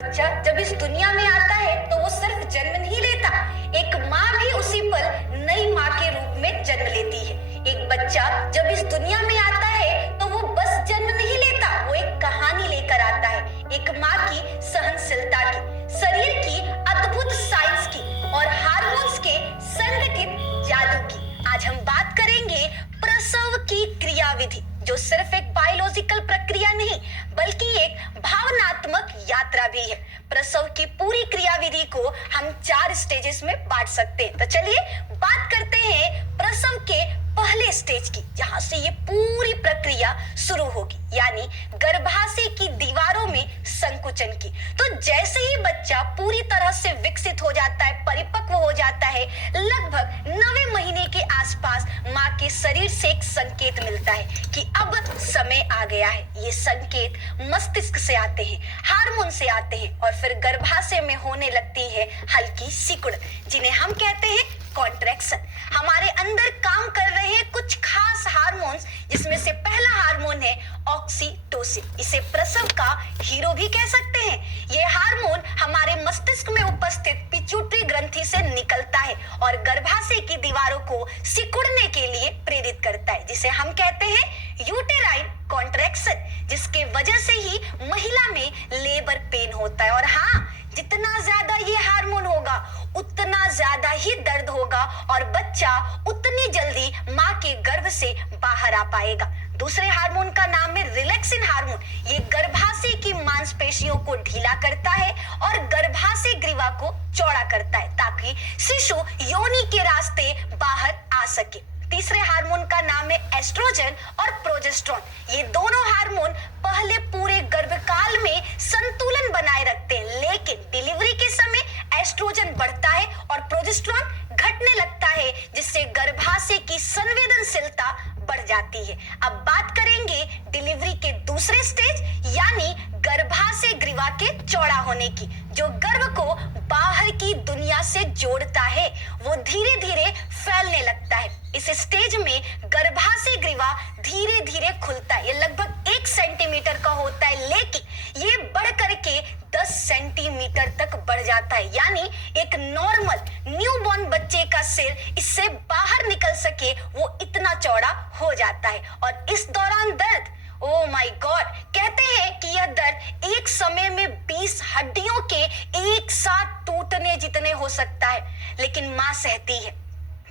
बच्चा जब इस दुनिया में आता है तो वो सिर्फ जन्म नहीं लेता, एक माँ भी उसी पल नई माँ के रूप में जन्म लेती है। एक बच्चा जब इस दुनिया में आता है तो वो बस जन्म नहीं लेता, वो एक कहानी लेकर आता है, एक माँ की सहनशीलता की, शरीर की अद्भुत साइंस की और हार्मोन्स के संगठित जादू की। आज हम बात करेंगे प्रसव की क्रियाविधि, जो सिर्फ एक बायोलॉजिकल प्रक्रिया नहीं बल्कि एक भावनात्मक यात्रा भी है। प्रसव की पूरी क्रियाविधि को हम 4 स्टेजेस में बांट सकते हैं। तो चलिए बात करते हैं प्रसव के पहले स्टेज की, जहां से ये पूरी प्रक्रिया शुरू होगी, यानी गर्भाशय की दीवारों में संकुचन की। तो जैसे ही बच्चा पूरी तरह से विकसित हो जाता है, परिपक्व हो जाता है, लगभग 9वें महीने के आसपास माँ के शरीर से एक संकेत मिलता है कि अब समय आ गया है। ये संकेत मस्तिष्क से आते हैं, हार्मोन से आते हैं और फिर गर्भाशय में होने लगती है हल्की सिकुड़, जिन्हें हम कहते हैं कॉन्ट्रैक्शन। हमारे अंदर काम कर रहे हैं कुछ खास हार्मोन्स, जिसमें से पहला हार्मोन है ऑक्सीटोसिन। इसे प्रसव का हीरो भी कह सकते हैं। यह हार्मोन हमारे मस्तिष्क में उपस्थित पिट्यूटरी ग्रंथि से निकलता है और गर्भाशय की दीवारों को सिकुड़ने के लिए प्रेरित करता है, जिसे हम कहते हैं यूटेराइन कॉन्ट्रैक्शन, जिसके वजह से ही महिला में लेबर पेन होता है। और हाँ, जितना ज्यादा ये हार्मोन होगा उतना ज्यादा ही दर्द होगा और बच्चा उतनी जल्दी माँ के गर्भ से बाहर आ पाएगा। दूसरे हार्मोन का नाम है रिलैक्सिन हार्मोन। ये गर्भाशय की मांसपेशियों को ढीला करता है और गर्भाशय ग्रीवा को चौड़ा करता है, ताकि शिशु योनि के रास्ते बाहर आ सके। तीसरे हार्मोन का नाम है एस्ट्रोजन और प्रोजेस्टेरोन। ये दोनों हार्मोन पहले पूरे गर्भकाल में संतुलन बनाए रखते हैं, लेकिन डिलीवरी के समय एस्ट्रोजन बढ़ता है और प्रोजेस्टेरोन घटने लगता है, जिससे गर्भाशय की संवेदनशीलता बढ़ जाती है। अब बात करेंगे डिलीवरी के दूसरे स्टेज, यानी गर्भाशय ग्रीवा के चौड़ा होने की, जो गर्भ को बाहर की दुनिया से जोड़ता है। वो धीरे धीरे फैलने लगता है। इस स्टेज में गर्भाशय ग्रीवा धीरे धीरे खुलता है। ये लगभग 1 सेंटीमीटर का होता है, लेकिन ये बढ़ करके 10 सेंटीमीटर तक बढ़ जाता है, यानी एक नॉर्मल न्यूबॉर्न बच्चे का सिर इससे बाहर निकल सके, वो इतना चौड़ा हो जाता है। और इस दौरान दर्द, ओ माय गॉड, कहते हैं कि यह दर्द एक समय में 20 हड्डियों के एक साथ टूटने जितने हो सकता है, लेकिन मां सहती है,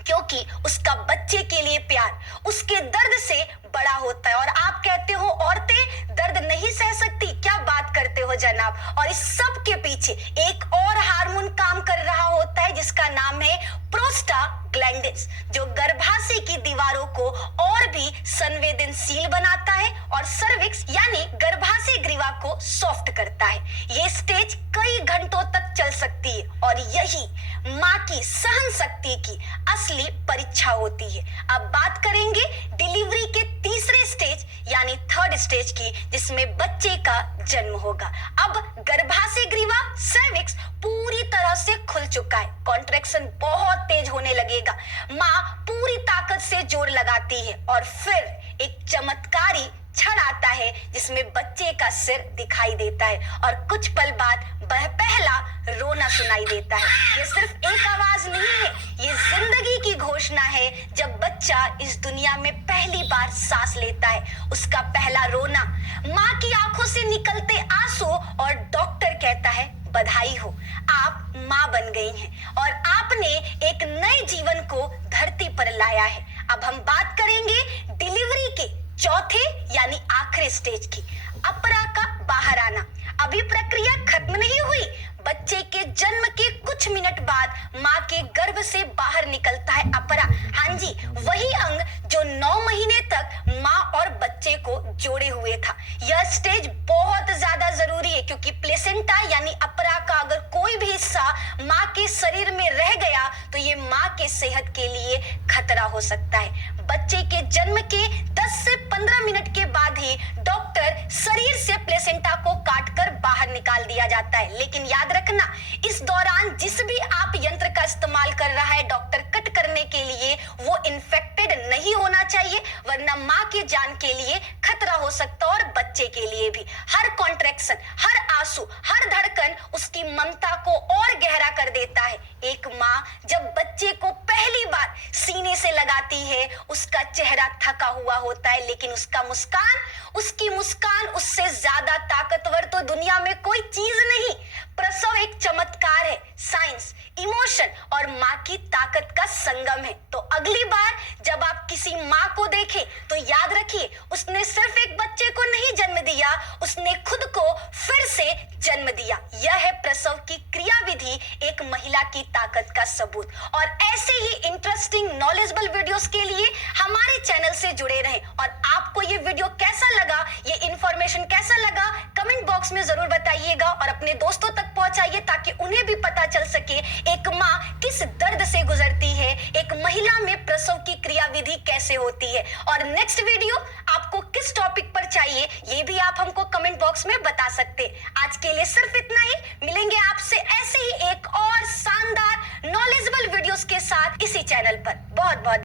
क्योंकि उसका बच्चे के लिए प्यार उसके दर्द से बड़ा होता है। और आप कहते हो औरतें दर्द नहीं सह सकती, क्या बात करते हो जनाब। और इस सब के पीछे एक और हार्मोन काम कर रहा होता है, जिसका नाम है प्रोस्टाग्लैंडिन्स, जो गर्भाशय की दीवारों को और भी संवेदनशील बनाता है और सर्विक्स यानी गर्भाशय ग्रीवा को सॉफ्ट करता है। ये स्टेज कई घंटों तक चल सकती है और यही माँ की सहन शक्ति की असली परीक्षा होती है। अब बात करेंगे डिलीवरी के तीसरे स्टेज यानी थर्ड स्टेज की, जिसमें बच्चे का जन्म होगा। अब गर्भाशय ग्रीवा सर्विक्स पूरी तरह से खुल चुका है, कॉन्ट्रैक्शन बहुत तेज होने लगेगा, माँ पूरी ताकत से जोर लगाती है और फिर एक चमत्कारी क्षण आता है, जिसमें बच्चे का सिर दिखाई देता है और कुछ पल बाद वह पहला रोना सुनाई देता है। ये सिर्फ एक आवाज नहीं है, ये जिंदगी की घोषणा है। जब बच्चा इस दुनिया में पहली बार सांस लेता है, उसका पहला रोना, माँ की आंखों से निकलते आंसू और डॉक्टर कहता है बधाई हो, आप माँ बन गई हैं और आपने एक नए जीवन को धरती पर लाया है। अब हम बात करेंगे डिलीवरी के चौथे यानी आखिरी स्टेज की, अपरा का बाहर आना। अभी प्रक्रिया खत्म नहीं हुई, बच्चे के जन्म के कुछ मिनट बाद माँ के गर्भ से बाहर निकलता है अपरा। हाँ जी, वही अंग जो 9 महीने तक माँ और बच्चे को जोड़े हुए था। यह स्टेज बहुत ज्यादा जरूरी है, क्योंकि प्लेसेंटा यानी अपरा का अगर कोई भी हिस्सा माँ के शरीर में रह गया तो ये माँ के सेहत के लिए खतरा हो सकता है। बच्चे के जन्म के 10 से 15 मिनट के बाद ही डॉक्टर शरीर से प्लेसेंटा को काटकर बाहर निकाल दिया जाता है। लेकिन याद रखना, इस दौरान जिस भी आप यंत्र का इस्तेमाल कर रहा है डॉक्टर कट करने के लिए, वो इन्फेक्टेड नहीं होना चाहिए, वरना माँ की जान के लिए खतरा हो सकता है और बच्चा बच्चे के लिए भी हर कॉन्ट्रैक्शन, हर आंसू, हर धड़कन उसकी ममता को और गहरा कर देता है। एक माँ जब बच्चे को पहली बार सीने से लगाती है, उसका चेहरा थका हुआ होता है, लेकिन उसकी मुस्कान उससे ज्यादा ताकतवर तो दुनिया में कोई चीज नहीं। प्रसव एक चमत्कार है, साइंस, इमोशन और माँ की ताकत का संगम है। तो अगली बार जब आप किसी माँ को देखें तो याद रखिए, उसने सिर्फ एक बच्चे को नहीं जन्म दिया, उसने खुद को फिर से जन्म दिया। यह है प्रसव की क्रिया विधि, एक महिला की ताकत का सबूत। और ऐसे ही इंटरेस्टिंग नॉलेजेबल वीडियोस के लिए हमारे चैनल से जुड़े रहें। और आपको ये वीडियो कैसा लगा, ये इंफॉर्मेशन कैसा लगा, कमेंट बॉक्स में जरूर बताइएगा और अपने दोस्तों तक पहुंचाइए ताकि उन्हें भी पता चल सके एक माँ किस दर्द से गुजरती है, एक महिला में प्रसव की क्रिया विधि कैसे होती है। और नेक्स्ट वीडियो आपको किस टॉपिक पर चाहिए, ये भी आप हमको कमेंट बॉक्स में बता सकते। आज के लिए सिर्फ इतना ही, मिलेंगे आपसे ऐसे ही एक और शानदार नॉलेजेबल वीडियोस के साथ इसी चैनल पर। बहुत बहुत